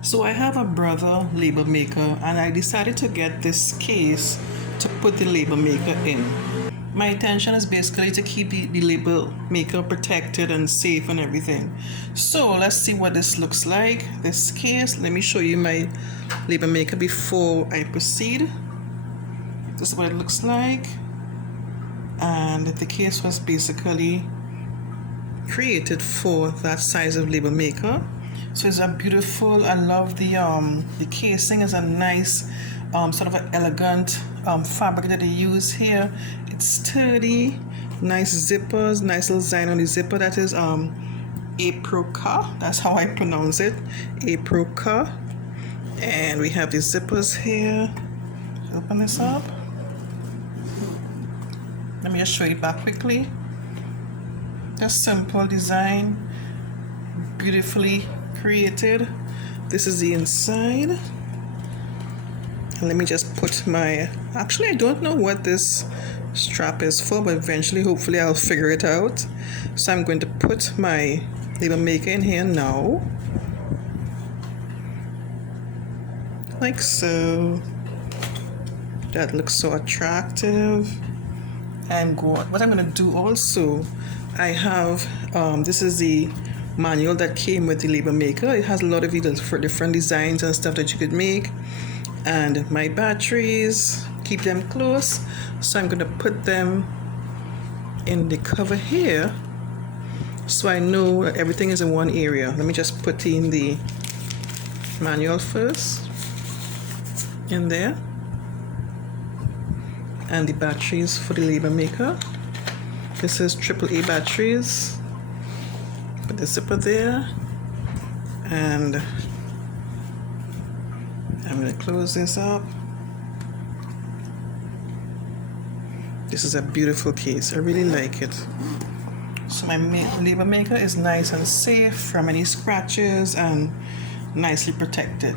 So I have a Brother label maker, and I decided to get this case to put the label maker in. My intention is basically to keep the label maker protected and safe and everything. So let's see what this looks like. This case, let me show you my label maker before I proceed. This is what it looks like. And the case was basically created for that size of label maker. So it's a beautiful, I love the casing is a nice sort of an elegant fabric that they use here. It's sturdy, nice zippers, nice little design on the zipper. That is Aproca, that's how I pronounce it, Aproca. And we have the zippers here. Open this up. Let me just show you back quickly. Just simple design, beautifully created. This is the inside. And let me just put my, actually I don't know what this strap is for, but eventually hopefully I'll figure it out. So I'm going to put my label maker in here now, like so. That looks so attractive. And what I'm going to do also, I have this is the manual that came with the label maker. It has a lot of different designs and stuff that you could make. And my batteries, keep them close. So I'm going to put them in the cover here, so I know that everything is in one area. Let me just put in the manual first in there, and the batteries for the label maker. This is AAA batteries. Put the zipper there, and I'm going to close this up. This is a beautiful case. I really like it. So my label maker is nice and safe from any scratches and nicely protected.